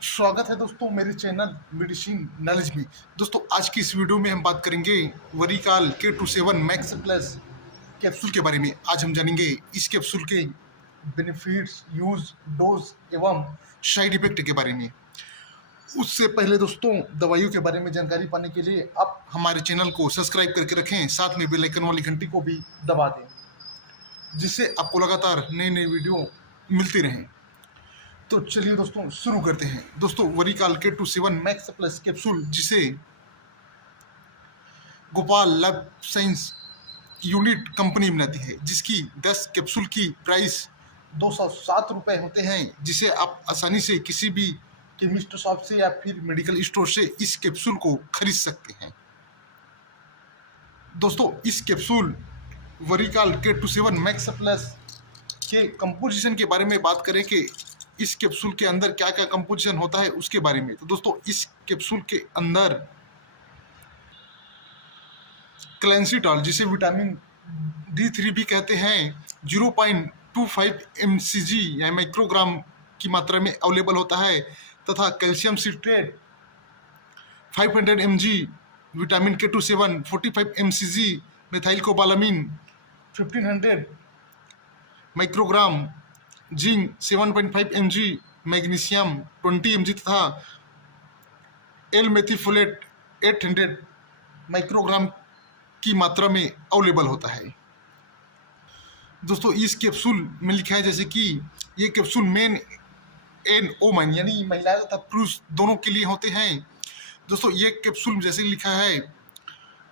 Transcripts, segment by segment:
स्वागत है दोस्तों मेरे चैनल मेडिसिन नॉलेज में। दोस्तों आज की इस वीडियो में हम बात करेंगे वरिकाल K27 मैक्स प्लस कैप्सूल के बारे में। आज हम जानेंगे इस कैप्सूल के बेनिफिट्स, यूज, डोज एवं साइड इफेक्ट के बारे में। उससे पहले दोस्तों दवाइयों के बारे में जानकारी पाने के लिए आप हमारे चैनल को सब्सक्राइब करके रखें, साथ में बेल आइकन वाली घंटी को भी दबा दें, जिससे आपको लगातार नए नए वीडियो मिलती रहें। तो चलिए दोस्तों शुरू करते हैं। दोस्तों वरिकाल K27 मैक्स प्लस कैप्सूल, जिसे Gopal lab science unit company बनाती है, जिसकी 10 कैप्सूल की प्राइस 207 रुपये होते हैं, जिसे आप आसानी से किसी भी केमिस्ट शॉप से या फिर मेडिकल स्टोर से इस कैप्सूल को खरीद सकते हैं। दोस्तों इस कैप्सूल वरिकाल K27 मैक्स प्लस के कंपोजिशन के बारे में बात करें कि इस कैप्सूल के अंदर क्या क्या कंपोजिशन होता है उसके बारे में। तो दोस्तों इस कैप्सूल के अंदर क्लेंसिटॉल, जिसे विटामिन D3 भी कहते हैं, 0.25 mcg या माइक्रोग्राम की मात्रा में अवेलेबल होता है, तथा calcium citrate 500 mg, vitamin K27 45 mcg, methyl cobalamin 1500 microgram, zinc 7.5 mg, magnesium 20 mg तथा एल मेथिफोलेट 800 माइक्रोग्राम की मात्रा में अवेलेबल होता है। दोस्तों इस कैप्सूल में लिखा है जैसे कि ये कैप्सूल मेन एंड वोमेन यानी महिलाएं तथा पुरुष दोनों के लिए होते हैं। दोस्तों ये कैप्सूल जैसे लिखा है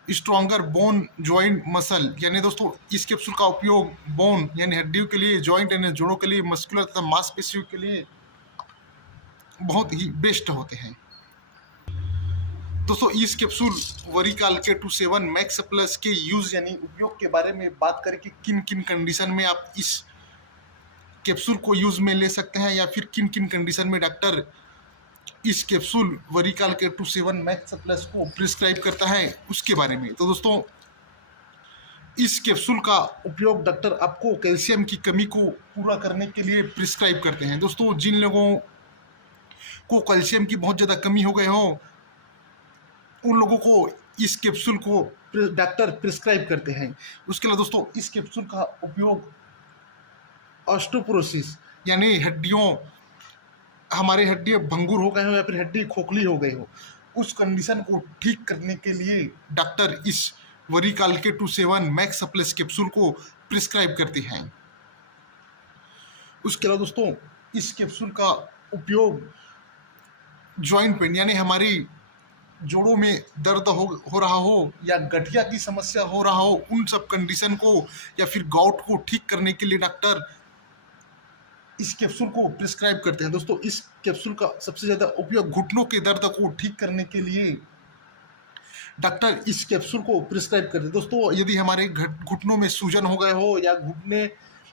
स्ट्रॉन्गर बोन जॉइंट मसल, यानी दोस्तों इस कैप्सूल का उपयोग बोन यानी हड्डियों के लिए, जॉइंट यानी जोड़ों के लिए, मस्कुलर तथा मांसपेशियों के लिए बहुत ही बेस्ट होते हैं। दोस्तों इस कैप्सूल वरिकाल K27 मैक्स प्लस के यूज यानी उपयोग के बारे में बात करें कि किन किन कंडीशन में आप इस कैप्सूल को यूज में ले सकते हैं, या फिर किन किन कंडीशन में डॉक्टर इस कैप्सूल वरिकाल K27 मैक्स प्लस को प्रिस्क्राइब करता है, उसके बारे में। तो दोस्तों इस कैप्सूल का उपयोग डॉक्टर आपको कैल्शियम की कमी को पूरा करने के लिए प्रिस्क्राइब करते हैं। दोस्तों जिन लोगों को कैल्शियम की बहुत ज़्यादा कमी हो गए हो, उन लोगों को इस कैप्सूल को डॉक्टर प्रिस्क्राइब करते हैं। उसके अलावा दोस्तों इस कैप्सूल का उपयोग ऑस्टियोपोरोसिस यानी हमारे हड्डियाँ भंगुर हो गए हो या फिर हड्डी खोखली हो गई हो, उस कंडीशन को ठीक करने के लिए डॉक्टर इस वरिकाल K27 मैक्स प्लस कैप्सूल को प्रिस्क्राइब करते हैं। उसके अलावा दोस्तों इस कैप्सूल का उपयोग जॉइंट पेन यानी हमारी जोड़ों में दर्द हो रहा हो, या गठिया की समस्या हो रहा हो, उन सब कंडीशन को, या फिर गाउट को ठीक करने के लिए डॉक्टर इस कैप्सूल को प्रिस्क्राइब करते हैं। दोस्तों इस कैप्सूल का सबसे ज़्यादा उपयोग घुटनों के दर्द को ठीक करने के लिए डॉक्टर इस कैप्सूल को प्रिस्क्राइब करते हैं। दोस्तों यदि हमारे घुटनों में सूजन हो गए हो, या घुटने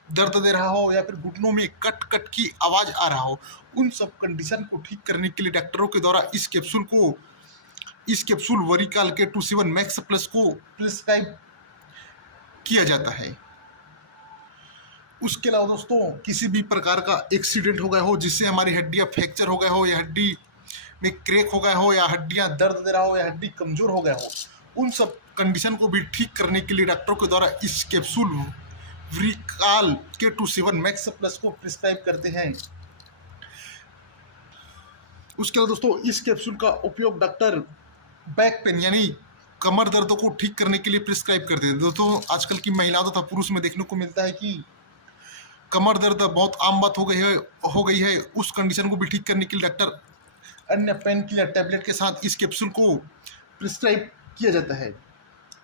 दर्द दे रहा हो, या फिर घुटनों में कट कट की आवाज़ आ रहा हो, उन सब कंडीशन को ठीक करने के लिए डॉक्टरों के द्वारा इस कैप्सूल वरिकाल K27 मैक्स प्लस को प्रिस्क्राइब किया जाता है। उसके अलावा दोस्तों किसी भी प्रकार का एक्सीडेंट हो गया हो, जिससे हमारी हड्डियां फ्रैक्चर हो गया हो, या हड्डी में क्रैक हो गया हो, या हड्डियां दर्द दे रहा हो, या हड्डी कमजोर हो गया हो, उन सब कंडीशन को भी ठीक करने के लिए डॉक्टरों के द्वारा इस कैप्सूल वरिकाल K27 मैक्स प्लस को प्रिस्क्राइब करते हैं। उसके अलावा दोस्तों इस कैप्सूल का उपयोग डॉक्टर बैक पेन यानी कमर दर्द को ठीक करने के लिए प्रिस्क्राइब करते हैं। दोस्तों आजकल की महिलाओं तथा पुरुष में देखने को मिलता है कि कमर दर्द बहुत आम बात हो गई है। उस कंडीशन को भी ठीक करने के लिए डॉक्टर अन्य पेन किलर टैबलेट के साथ इस कैप्सूल को प्रिस्क्राइब किया जाता है।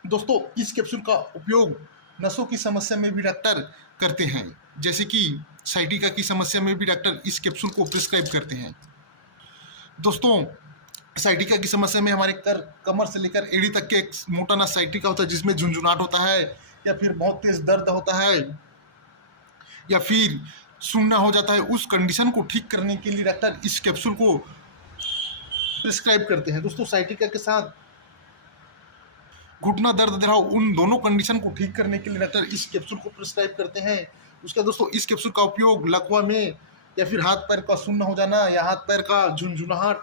दोस्तों इस कैप्सूल का उपयोग नसों की समस्या में भी डॉक्टर करते हैं, जैसे कि साइटिका की समस्या में भी डॉक्टर इस कैप्सूल को प्रिस्क्राइब करते हैं। दोस्तों साइटिका की समस्या में हमारे कमर से लेकर एड़ी तक के एक मोटा नस साइटिका होता है, जिसमें झुंझुनाहट होता है, या फिर बहुत तेज दर्द होता है, या फिर सुनना हो जाता है। उस कंडीशन को ठीक करने के लिए डॉक्टर इस कैप्सूल को प्रिस्क्राइब करते हैं। दोस्तों साइटिका के साथ घुटना दर्द दे रहा हो, उन दोनों कंडीशन को ठीक करने के लिए डॉक्टर इस कैप्सूल को प्रिस्क्राइब करते हैं। उसका दोस्तों इस कैप्सूल का उपयोग लकवा में या फिर हाथ पैर का सुन्न हो जाना या हाथ पैर का झुनझुनाहट,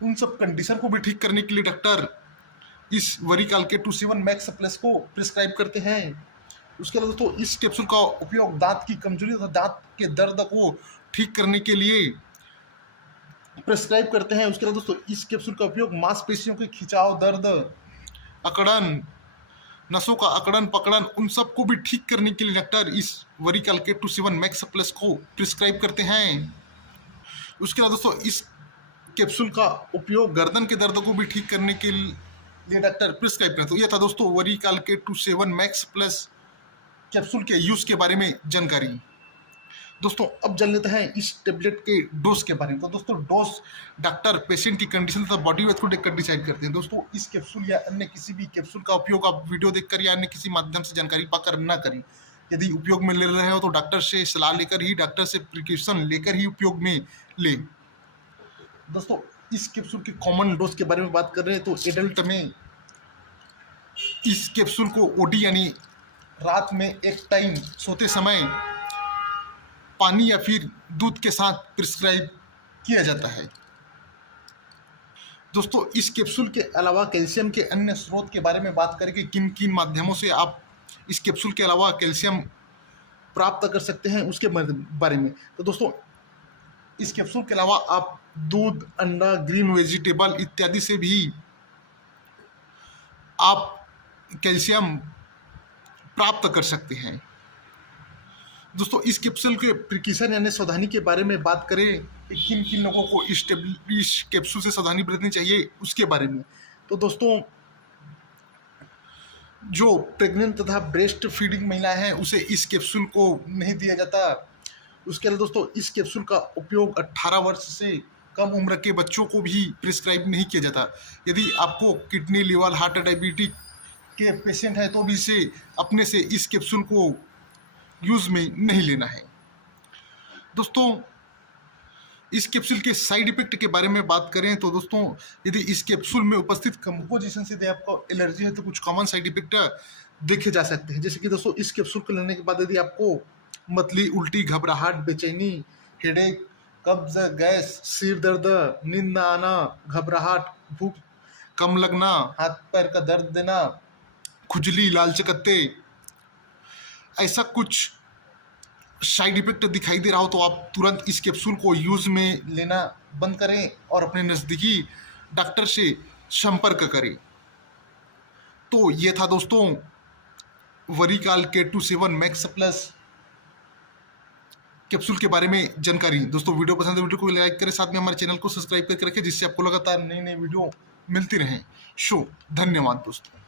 उन सब कंडीशन को भी ठीक करने के लिए डॉक्टर इस वरीकाल के 27 मैक्स प्लस को प्रिस्क्राइब करते हैं। उसके अलावा दोस्तों इस कैप्सूल का उपयोग दांत की कमजोरी तथा दांत के दर्द को ठीक करने के लिए प्रिस्क्राइब करते हैं। उसके अलावा दोस्तों इस कैप्सूल का उपयोग मांसपेशियों के खिंचाव, दर्द, अकड़न, नसों का अकड़न पकड़न, उन सब को भी ठीक करने के लिए डॉक्टर इस वरीकाल के 27 मैक्स प्लस को प्रिस्क्राइब करते हैं। उसके अलावा दोस्तों इस कैप्सूल का उपयोग गर्दन के दर्द को भी ठीक करने के लिए डॉक्टर प्रिस्क्राइब करते हैं। तो यह था दोस्तों वरीकाल के 27 मैक्स प्लस कैप्सूल के यूज के बारे में जानकारी। दोस्तों अब जान लेते हैं इस टेबलेट के डोज के बारे में। तो दोस्तों डोज डॉक्टर पेशेंट की कंडीशन तथा बॉडी वेट को देखकर डिसाइड करते हैं। दोस्तों इस कैप्सूल या अन्य किसी भी कैप्सूल का उपयोग आप वीडियो देखकर या अन्य किसी माध्यम से जानकारी पाकर ना करें। यदि उपयोग में ले रहे हो तो डॉक्टर से सलाह लेकर ही, डॉक्टर से प्रिकॉशन लेकर ही उपयोग में लें। दोस्तों इस कैप्सूल के कॉमन डोज के बारे में बात कर रहे हैं तो एडल्ट में इस कैप्सूल को ओडी यानी रात में एक टाइम सोते समय पानी या फिर दूध के साथ प्रिस्क्राइब किया जाता है। दोस्तों इस कैप्सूल के अलावा कैल्शियम के अन्य स्रोत के बारे में बात करें कि किन किन माध्यमों से आप इस कैप्सूल के अलावा कैल्शियम प्राप्त कर सकते हैं उसके बारे में। तो दोस्तों इस कैप्सूल के अलावा आप दूध, अंडा, ग्रीन वेजिटेबल इत्यादि से भी आप कैल्शियम प्राप्त कर सकते हैं। दोस्तों इस कैप्सूल के प्रिकॉशन यानी सावधानी के बारे में बात करें कि किन किन लोगों को इस कैप्सूल से सावधानी बरतनी चाहिए उसके बारे में। तो दोस्तों जो प्रेग्नेंट तथा ब्रेस्ट फीडिंग महिलाएं हैं उसे इस कैप्सूल को नहीं दिया जाता। उसके अलावा दोस्तों इस कैप्सूल का उपयोग 18 वर्ष से कम उम्र के बच्चों को भी प्रिस्क्राइब नहीं किया जाता। यदि आपको किडनी, लिवर, हार्ट, डायबिटीज के पेशेंट है तो भी इसे अपने से इस कैप्सूल को यूज में नहीं लेना है। दोस्तों इस कैप्सूल के साइड इफेक्ट के बारे में बात करें तो दोस्तों यदि इस कैप्सूल में उपस्थित कंपोजिशन से यदि आपको एलर्जी है तो कुछ कॉमन साइड इफेक्ट देखे जा सकते हैं। जैसे कि दोस्तों इस कैप्सूल को लेने के बाद यदि आपको मतली, उल्टी, घबराहट, बेचैनी, हेडेक, कब्ज, गैस, सिर दर्द, नींद न आना, घबराहट, भूख कम लगना, हाथ पैर का दर्द देना, खुजली, लाल चकत्ते, ऐसा कुछ साइड इफेक्ट दिखाई दे रहा हो तो आप तुरंत इस कैप्सूल को यूज में लेना बंद करें और अपने नज़दीकी डॉक्टर से संपर्क करें। तो ये था दोस्तों वरीकाल के 27 मैक्स प्लस कैप्सूल के बारे में जानकारी। दोस्तों वीडियो पसंद है वीडियो को लाइक करें, साथ में हमारे चैनल को सब्सक्राइब करके रखें जिससे आपको लगातार नई नई वीडियो मिलती रहें। धन्यवाद दोस्तों।